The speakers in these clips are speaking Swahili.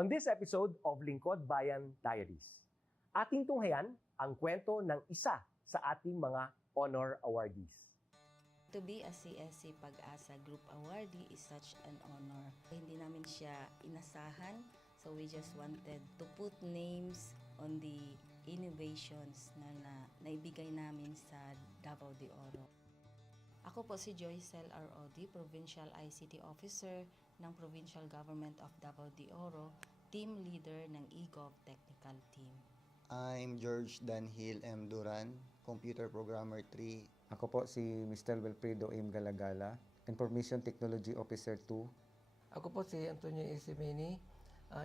On this episode of Lingkod Bayan Diaries, ating tunghayan ang kwento ng isa sa ating mga honor awardees. To be a CSC Pag-asa Group Awardee is such an honor. Hindi namin siya inasahan, so we just wanted to put names on the innovations na naibigay namin sa Davao de Oro. Ako po si Joycel R.O.D., Provincial ICT Officer ng Provincial Government of Davao de Oro, Team Leader ng eGov Technical Team. I'm George Danhil M. Duran, Computer Programmer 3. Ako po si Mr. Wilfredo M. Galagala, Information Technology Officer 2. Ako po si Antonio Isimini,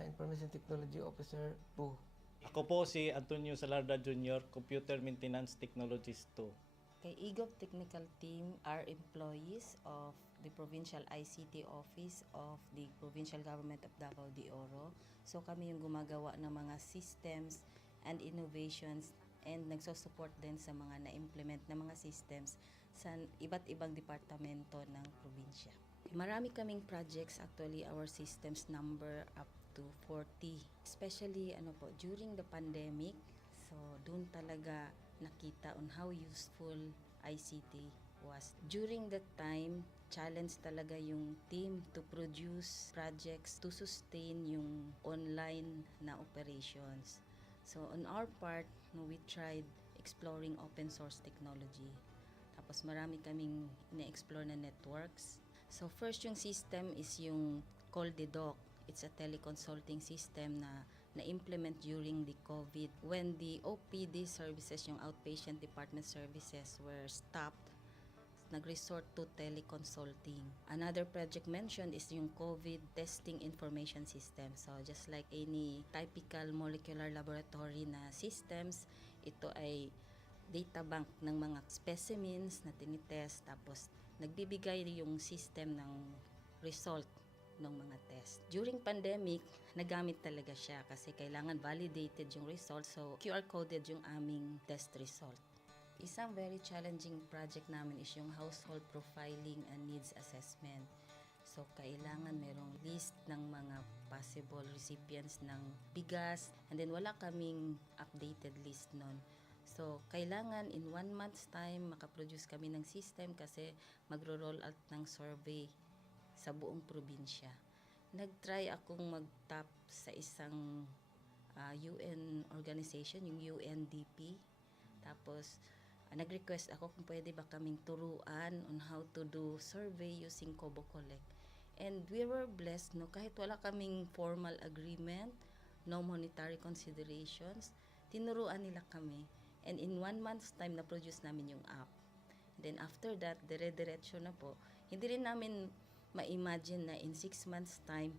Information Technology Officer 2. Ako po si Antonio Salarda Jr., Computer Maintenance Technologist 2. Kay eGov Technical Team are employees of the Provincial ICT Office of the Provincial Government of Davao de Oro. So kami yung gumagawa ng mga systems and innovations and nagsusupport din sa mga na-implement na mga systems sa iba't ibang departamento ng probinsya. Marami kaming projects, actually our systems number up to 40. Especially during the pandemic, so doon talaga nakita on how useful ICT was. During that time, challenge talaga yung team to produce projects to sustain yung online na operations. So on our part, we tried exploring open source technology. Tapos marami kaming ina-explore na networks. So first yung system is yung CallDedoc. It's a teleconsulting system na na-implement during the COVID. When the OPD services, yung outpatient department services were stopped, nag-resort to teleconsulting. Another project mentioned is yung COVID testing information system. So just like any typical molecular laboratory na systems, ito ay data bank ng mga specimens na tinitest, tapos nagbibigay yung system ng result ng mga test. During pandemic, nagamit talaga siya kasi kailangan validated yung result, so QR coded yung aming test result. Isang very challenging project namin is yung household profiling and needs assessment. So, kailangan merong list ng mga possible recipients ng bigas, and then wala kaming updated list nun. So, kailangan in 1 month's time makaproduce kami ng system kasi magro-roll out ng survey sa buong probinsya. Nag-try akong mag-tap sa isang UN organization, yung UNDP. Tapos, nag-request ako kung pwede ba kaming turuan on how to do survey using Kobo Collect. And we were blessed, kahit wala kaming formal agreement, no monetary considerations, tinuruan nila kami. And in 1 month's time, na-produce namin yung app. And then after that, dire-diretso na po. Hindi rin namin ma-imagine na in 6 months' time,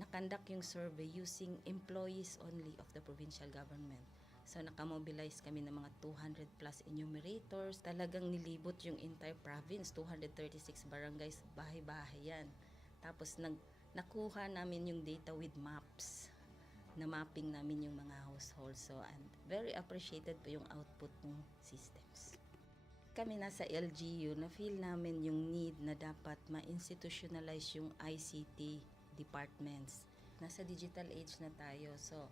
nakandak yung survey using employees only of the provincial government. So, nakamobilize kami ng mga 200 plus enumerators. Talagang nilibot yung entire province, 236 barangays, bahay-bahay yan. Tapos, nakuha namin yung data with maps. Na mapping namin yung mga households. So, and very appreciated po yung output ng systems. Kami nasa LGU, na-feel namin yung need na dapat ma-institutionalize yung ICT departments. Nasa digital age na tayo, so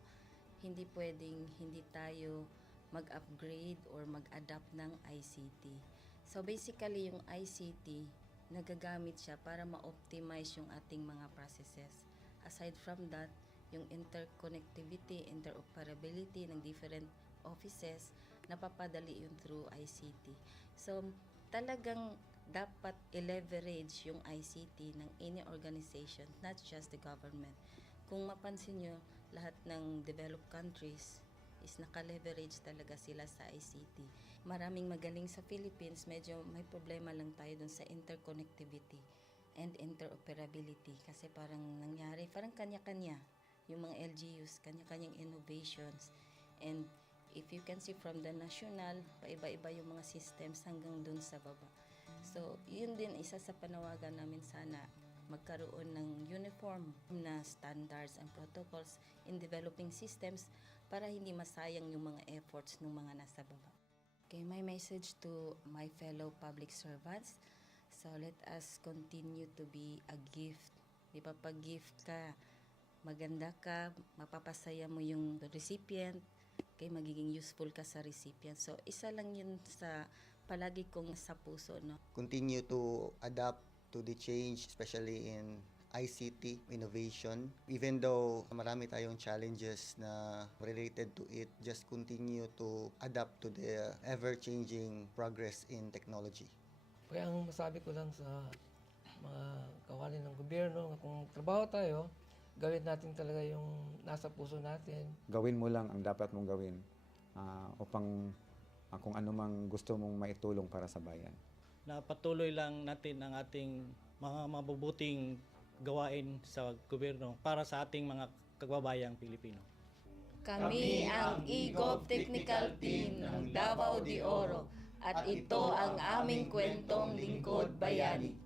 hindi pwedeng hindi tayo mag-upgrade or mag-adapt ng ICT. So basically yung ICT, nagagamit siya para ma-optimize yung ating mga processes. Aside from that, yung interconnectivity, interoperability ng different offices, napapadali yun through ICT. So talagang dapat i-leverage yung ICT ng any organization, not just the government. Kung mapansin nyo, lahat ng developed countries is naka-leverage talaga sila sa ICT. Maraming magaling sa Philippines, medyo may problema lang tayo dun sa interconnectivity and interoperability kasi parang nangyari, parang kanya-kanya yung mga LGUs, kanya-kanyang innovations. And if you can see from the national, paiba-iba yung mga systems hanggang dun sa baba. So, yun din isa sa panawagan namin sana magkaroon ng uniform na standards and protocols in developing systems para hindi masayang yung mga efforts ng mga nasa baba. Okay, my message to my fellow public servants, so let us continue to be a gift. Di ba, pag gift ka, maganda ka, mapapasaya mo yung recipient, kay magiging useful ka sa recipient. So, isa lang yun sa palagi kong sa puso, no? Continue to adapt to the change, especially in ICT innovation. Even though marami tayong challenges na related to it, just continue to adapt to the ever-changing progress in technology. Kaya ang masabi ko lang sa mga kawani ng gobyerno, kung trabaho tayo, gawin natin talaga yung nasa puso natin. Gawin mo lang ang dapat mong gawin upang kung ano mang gusto mong maitulong para sa bayan. Na patuloy lang natin ang ating mga mabubuting gawain sa gobyerno para sa ating mga kababayang Pilipino. Kami ang EGOV Technical Team ng Davao de Oro at ito ang aming kwentong lingkod bayani.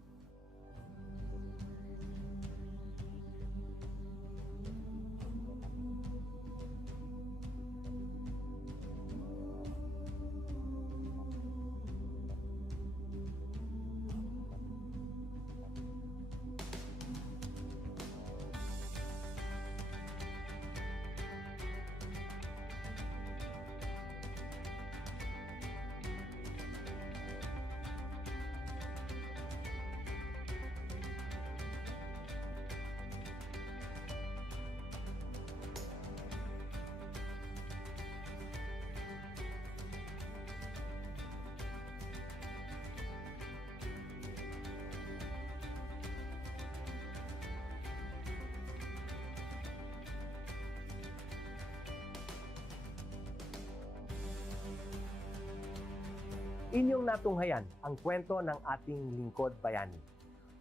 Inyong natunghayan ang kwento ng ating lingkod bayani.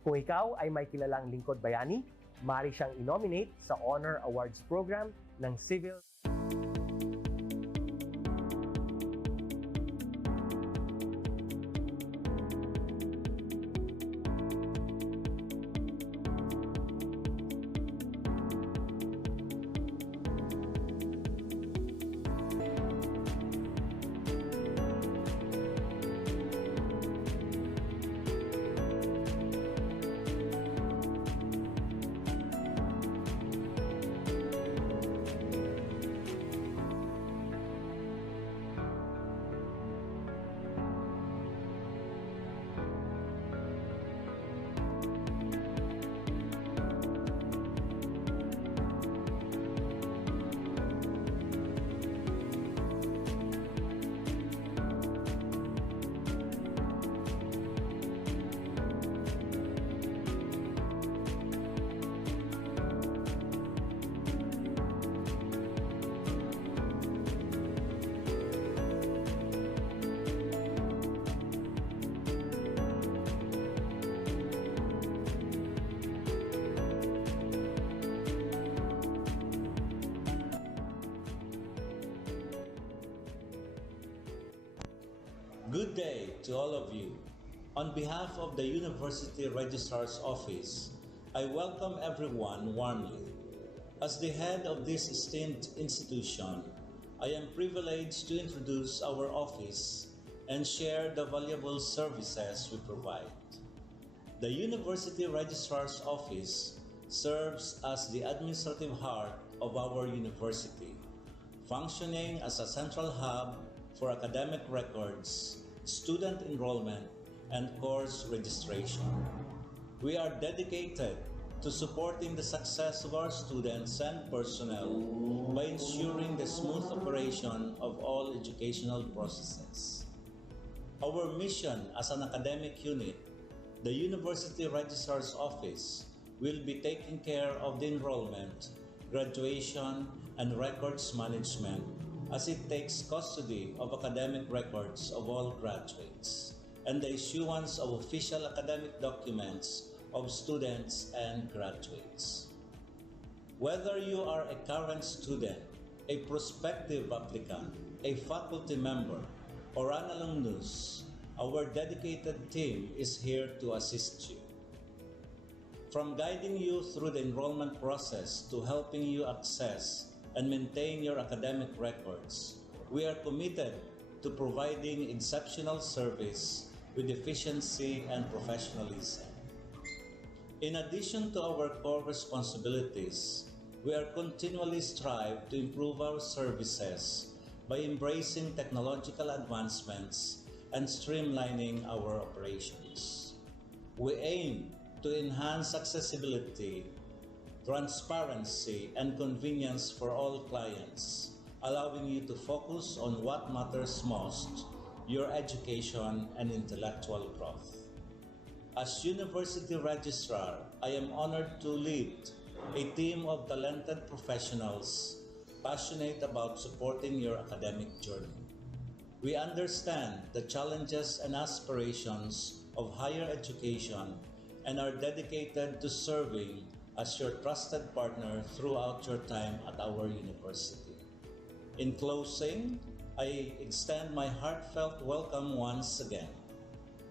Kung ikaw ay may kilalang lingkod bayani, maaari siyang i-nominate sa Honor Awards Program ng Civil Good day to all of you. On behalf of the University Registrar's Office, I welcome everyone warmly. As the head of this esteemed institution, I am privileged to introduce our office and share the valuable services we provide. The University Registrar's Office serves as the administrative heart of our university, functioning as a central hub for academic records, student enrollment, and course registration. We are dedicated to supporting the success of our students and personnel by ensuring the smooth operation of all educational processes. Our mission as an academic unit, the University Registrar's Office, will be taking care of the enrollment, graduation, and records management as it takes custody of academic records of all graduates and the issuance of official academic documents of students and graduates. Whether you are a current student, a prospective applicant, a faculty member, or an alumnus, our dedicated team is here to assist you. From guiding you through the enrollment process to helping you access and maintain your academic records, we are committed to providing exceptional service with efficiency and professionalism. In addition to our core responsibilities, we are continually strive to improve our services by embracing technological advancements and streamlining our operations. We aim to enhance accessibility, transparency, and convenience for all clients, allowing you to focus on what matters most, your education and intellectual growth. As University Registrar, I am honored to lead a team of talented professionals passionate about supporting your academic journey. We understand the challenges and aspirations of higher education and are dedicated to serving as your trusted partner throughout your time at our university. In closing, I extend my heartfelt welcome once again.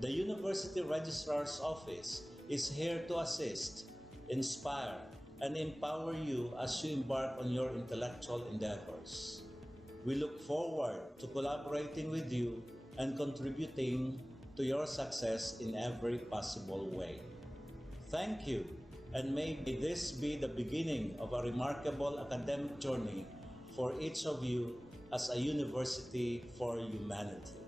The University Registrar's Office is here to assist, inspire, and empower you as you embark on your intellectual endeavors. We look forward to collaborating with you and contributing to your success in every possible way. Thank you, and may this be the beginning of a remarkable academic journey for each of you as a university for humanity.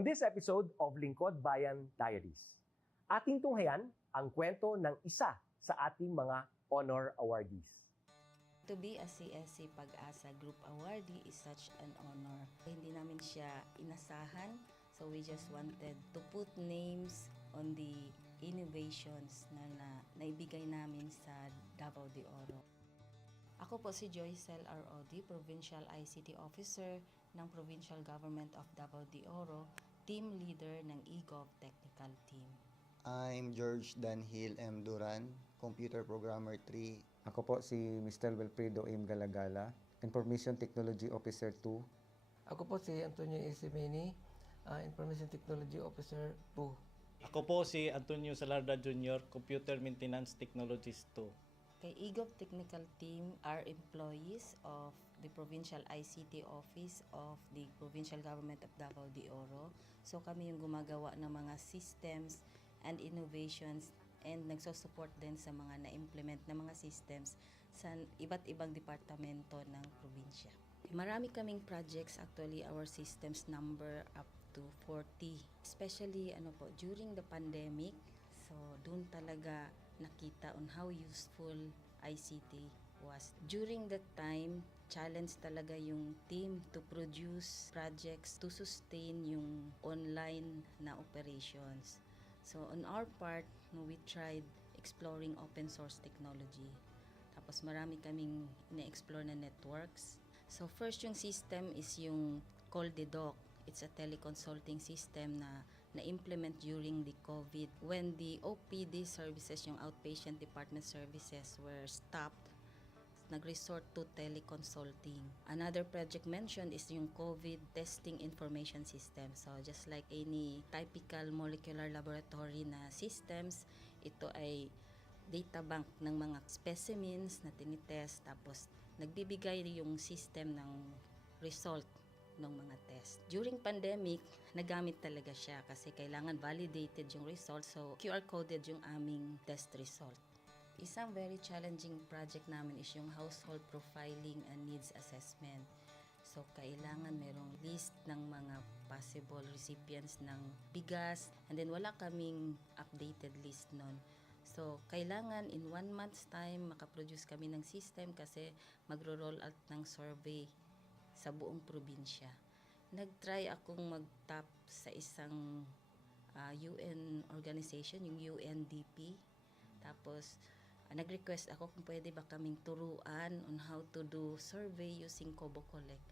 On this episode of Lingkod Bayan Diaries, ating tunghayan ang kwento ng isa sa ating mga honor awardees. To be a CSC Pag-asa Group Awardee is such an honor. Hindi namin siya inasahan, so we just wanted to put names on the innovations na naibigay namin sa Davao de Oro. Ako po si Joycel R.O.D., Provincial ICT Officer ng Provincial Government of Davao de Oro, Team Leader ng EGOV Technical Team. I'm George Danhil M. Duran, Computer Programmer 3. Ako po si Mr. Wilfredo M. Galagala, Information Technology Officer 2. Ako po si Antonio Isimeni, Information Technology Officer 2. Ako po si Antonio Salarda Jr., Computer Maintenance Technologist 2. Kay EGOV Technical Team are employees of the Provincial ICT Office of the Provincial Government of Davao de Oro. So kami yung gumagawa ng mga systems and innovations and nagsusupport din sa mga na-implement na mga systems sa iba't ibang departamento ng probinsya. Marami kaming projects, actually our systems number up to 40. Especially during the pandemic, so doon talaga nakita on how useful ICT was. During that time, challenge talaga yung team to produce projects to sustain yung online na operations. So on our part, we tried exploring open source technology. Tapos marami kaming ina-explore na networks. So first yung system is yung Coldedoc. It's a teleconsulting system na na-implement during the COVID when the OPD services, yung outpatient department services, were stopped. Nag-resort to teleconsulting. Another project mentioned is yung COVID testing information system. So just like any typical molecular laboratory na systems, ito ay data bank ng mga specimens na tinitest, tapos nagbibigay yung system ng result ng mga test. During pandemic, nagamit talaga siya kasi kailangan validated yung result, so QR coded yung aming test result. Isang very challenging project namin is yung household profiling and needs assessment. So kailangan merong list ng mga possible recipients ng bigas, and then wala kaming updated list nun. So kailangan in 1 month's time makaproduce kami ng system kasi magro-roll out ng survey sa buong probinsya. Nag-try akong mag-tap sa isang UN organization, yung UNDP. Tapos nag-request ako kung pwede ba kaming turuan on how to do survey using Kobo Collect.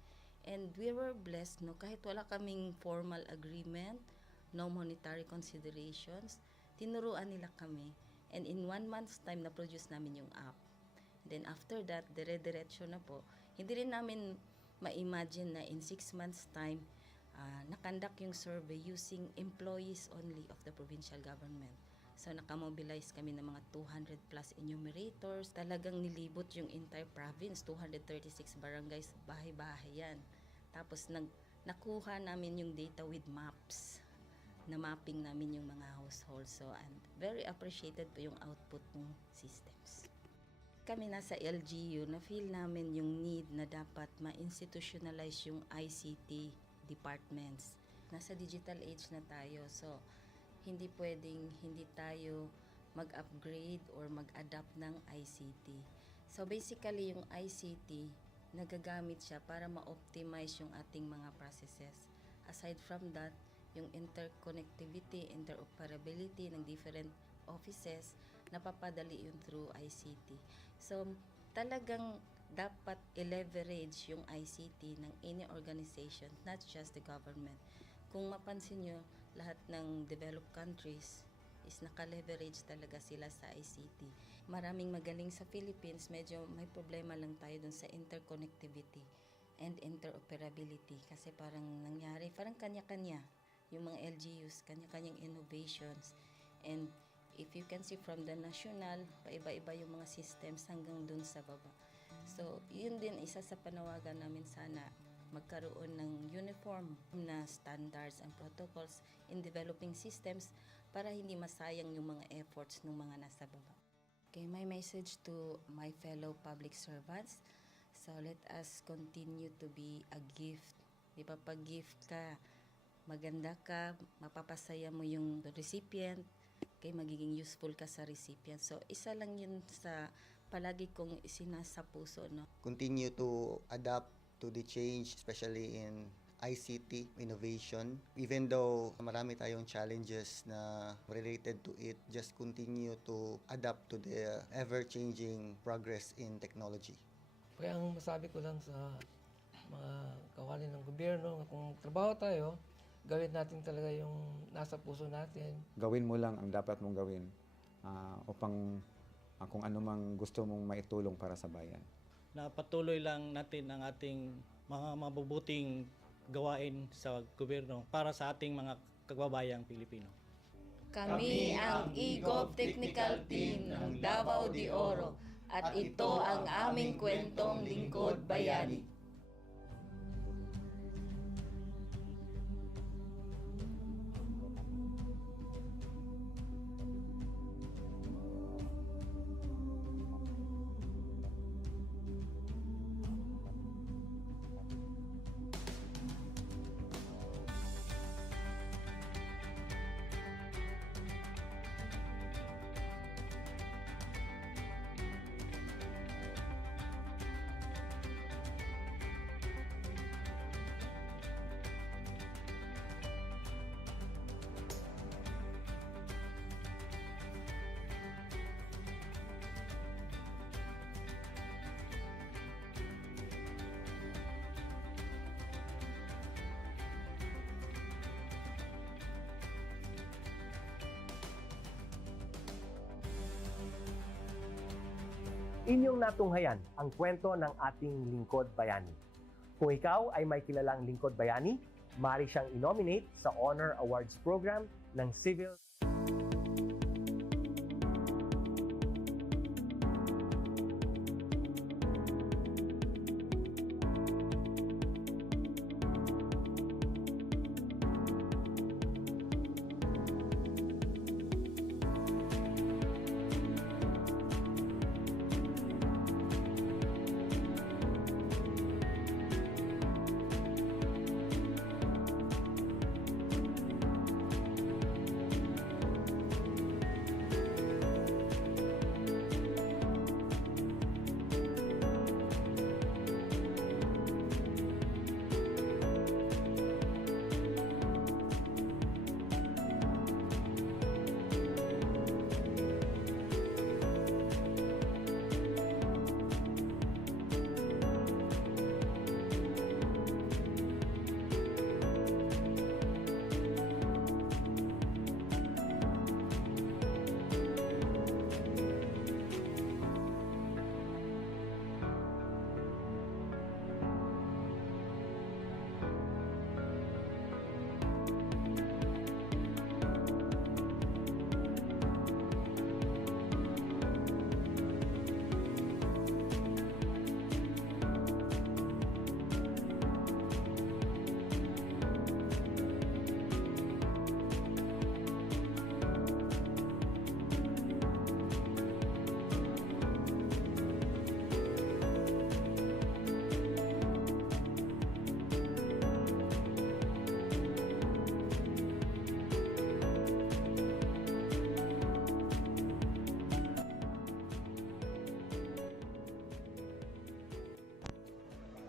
And we were blessed, kahit wala kaming formal agreement, no monetary considerations, tinuruan nila kami. And in 1 month's time, na-produce namin yung app. And then after that, dire-diretso na po. Hindi rin namin ma-imagine na in 6 months' time, nakandak yung survey using employees only of the provincial government. So nakamobilize kami ng mga 200 plus enumerators. Talagang nilibot yung entire province, 236 barangays, bahay-bahay yan. Tapos nakuha namin yung data with maps. Na mapping namin yung mga households. So and very appreciated po yung output ng systems. Kami nasa LGU, na-feel namin yung need na dapat ma-institutionalize yung ICT departments. Nasa digital age na tayo, so hindi pwedeng hindi tayo mag-upgrade or mag-adapt ng ICT. So basically, yung ICT, nagagamit siya para ma-optimize yung ating mga processes. Aside from that, yung interconnectivity, interoperability ng different offices, napapadali yun through ICT. So, talagang dapat i-leverage yung ICT ng any organization, not just the government. Kung mapansin nyo, lahat ng developed countries is naka-leverage talaga sila sa ICT. Maraming magaling sa Philippines, medyo may problema lang tayo dun sa interconnectivity and interoperability kasi parang nangyari, parang kanya-kanya yung mga LGUs, kanya-kanyang innovations. And if you can see from the national, paiba-iba yung mga systems hanggang dun sa baba. So, yun din isa sa panawagan namin, sana magkaroon ng uniform na standards and protocols in developing systems para hindi masayang yung mga efforts ng mga nasa baba. Okay, my message to my fellow public servants, so let us continue to be a gift. Di ba, pag gift ka, maganda ka, mapapasaya mo yung recipient, kay magiging useful ka sa recipient. So, isa lang yun sa palagi kong isinasa puso, no? Continue to adapt to the change, especially in ICT innovation. Even though marami tayong challenges na related to it, just continue to adapt to the ever-changing progress in technology. Kaya ang masabi ko lang sa mga kawali ng gobyerno, kung trabaho tayo, gawin natin talaga yung nasa puso natin. Gawin mo lang ang dapat mong gawin upang kung ano mang gusto mong maitulong para sa bayan. Na patuloy lang natin ang ating mga mabubuting gawain sa gobyerno para sa ating mga kababayang Pilipino. Kami ang EGOV Technical Team ng Davao de Oro at ito ang aming kwentong lingkod bayani. Inyong natunghayan ang kwento ng ating lingkod bayani. Kung ikaw ay may kilalang lingkod bayani, maaari siyang i-nominate sa Honor Awards Program ng Civil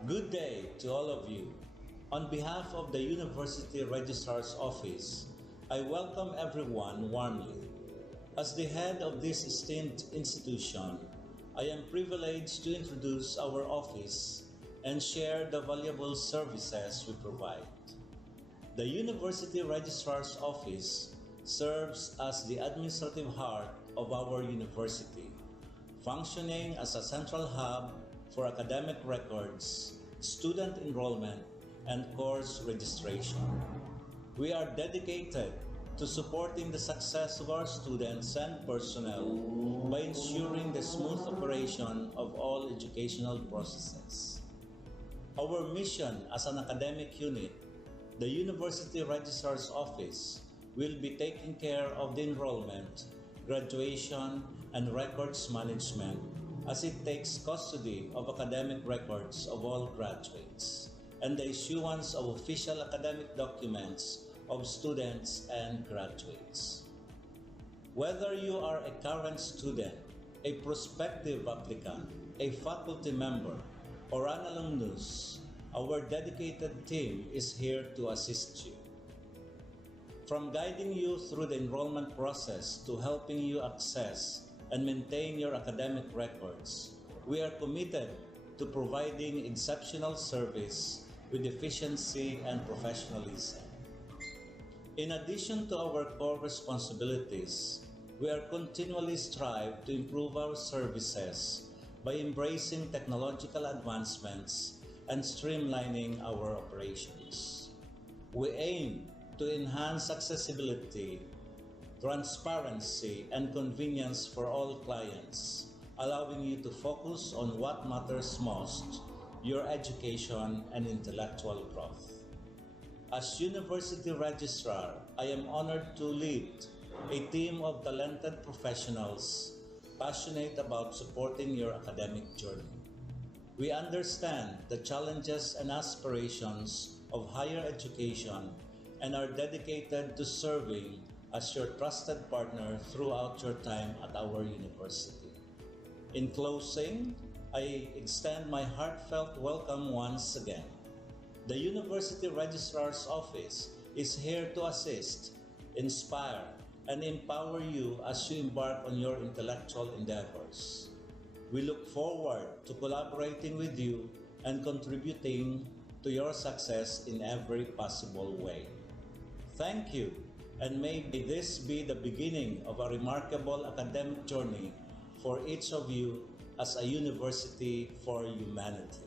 Good day to all of you. On behalf of the University Registrar's Office, I welcome everyone warmly. As the head of this esteemed institution, I am privileged to introduce our office and share the valuable services we provide. The University Registrar's Office serves as the administrative heart of our university, functioning as a central hub for academic records, student enrollment, and course registration. We are dedicated to supporting the success of our students and personnel by ensuring the smooth operation of all educational processes. Our mission as an academic unit, the University Registrar's Office, will be taking care of the enrollment, graduation, and records management as it takes custody of academic records of all graduates and the issuance of official academic documents of students and graduates. Whether you are a current student, a prospective applicant, a faculty member, or an alumnus, our dedicated team is here to assist you. From guiding you through the enrollment process to helping you access and maintain your academic records, we are committed to providing exceptional service with efficiency and professionalism. In addition to our core responsibilities, we are continually strive to improve our services by embracing technological advancements and streamlining our operations. We aim to enhance accessibility, transparency, and convenience for all clients, allowing you to focus on what matters most, your education and intellectual growth. As University Registrar, I am honored to lead a team of talented professionals passionate about supporting your academic journey. We understand the challenges and aspirations of higher education and are dedicated to serving as your trusted partner throughout your time at our university. In closing, I extend my heartfelt welcome once again. The University Registrar's Office is here to assist, inspire, and empower you as you embark on your intellectual endeavors. We look forward to collaborating with you and contributing to your success in every possible way. Thank you, and may this be the beginning of a remarkable academic journey for each of you as a university for humanity.